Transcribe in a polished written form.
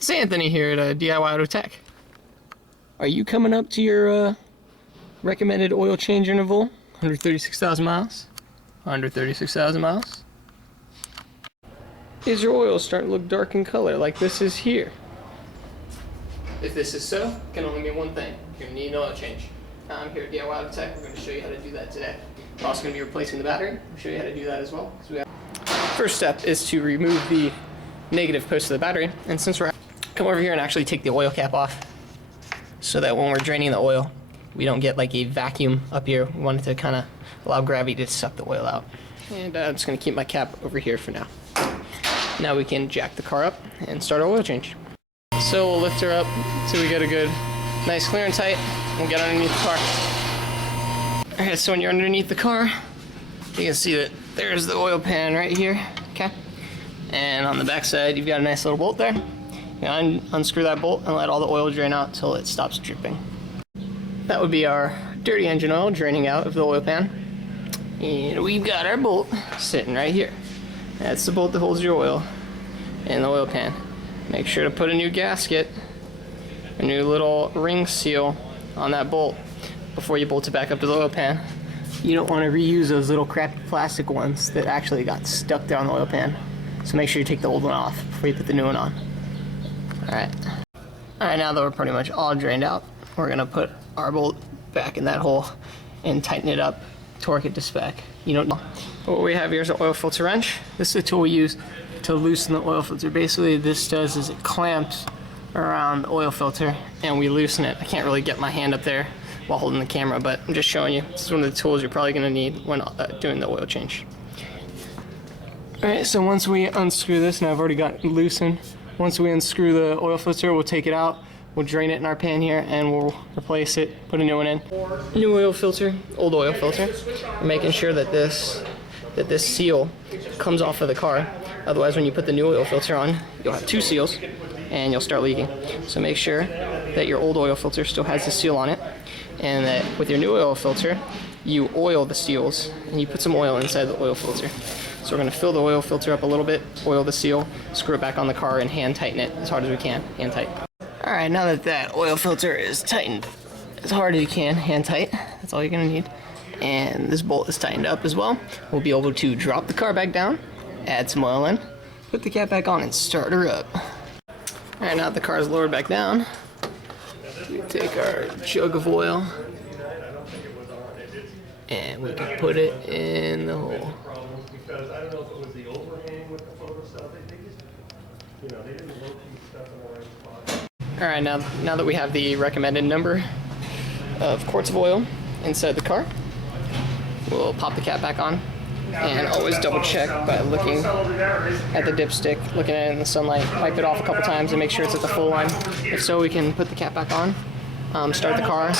It's Anthony here at DIYautotech. Are you coming up to your recommended oil change interval? 136,000 miles? 136,000 miles? Is your oil starting to look dark in color like this is here? If this is so, it can only mean one thing. You're going to need an oil change. I'm here at DIYautotech. We're going to show you how to do that today. We're also going to be replacing the battery. We'll show you how to do that as well. First step is to remove the negative post of the battery. And since we're come over here and actually take the oil cap off so that when we're draining the oil, we don't get like a vacuum up here. We want it to kind of allow gravity to suck the oil out. And I'm just going to keep my cap over here for now. Now we can jack the car up and start our oil change. So we'll lift her up until we get a good, nice clearance height. We'll get underneath the car. Alright, so when you're underneath the car, you can see that there's the oil pan right here. Okay. And on the back side, you've got a nice little bolt there. You unscrew that bolt and let all the oil drain out until it stops dripping. That would be our dirty engine oil draining out of the oil pan. And we've got our bolt sitting right here. That's the bolt that holds your oil in the oil pan. Make sure to put a new gasket, a new little ring seal on that bolt before you bolt it back up to the oil pan. You don't want to reuse those little crappy plastic ones that actually got stuck there on the oil pan. So make sure you take the old one off before you put the new one on. Alright, now that we're pretty much all drained out, we're going to put our bolt back in that hole and tighten it up, torque it to spec. You don't know. What we have here is an oil filter wrench. This is the tool we use to loosen the oil filter. Basically, this does is it clamps around the oil filter and we loosen it. I can't really get my hand up there while holding the camera, but I'm just showing you. This is one of the tools you're probably going to need when doing the oil change. Alright, so once we unscrew this, and I've already got it loosened, once we unscrew the oil filter, we'll take it out, we'll drain it in our pan here, and we'll replace it, put a new one in. New oil filter, old oil filter. We're making sure that this seal comes off of the car. Otherwise, when you put the new oil filter on, you'll have two seals, and you'll start leaking. So make sure that your old oil filter still has the seal on it, and that with your new oil filter, you oil the seals, and you put some oil inside the oil filter. So we're going to fill the oil filter up a little bit, oil the seal, screw it back on the car, and hand tighten it as hard as we can. Hand tight. Alright, now that that oil filter is tightened as hard as you can, hand tight, that's all you're going to need. And this bolt is tightened up as well. We'll be able to drop the car back down, add some oil in, put the cap back on, and start her up. Alright, now that the car is lowered back down, we take our jug of oil, and we can put it in the hole. Because I don't know if it was the overhang with the photo stuff. They just, they didn't locate stuff in the right spot. Alright, now that we have the recommended number of quarts of oil inside the car, we'll pop the cap back on. And always double check by looking at the dipstick, looking at it in the sunlight, wipe it off a couple times and make sure it's at the full line. If so, we can put the cap back on, start the car,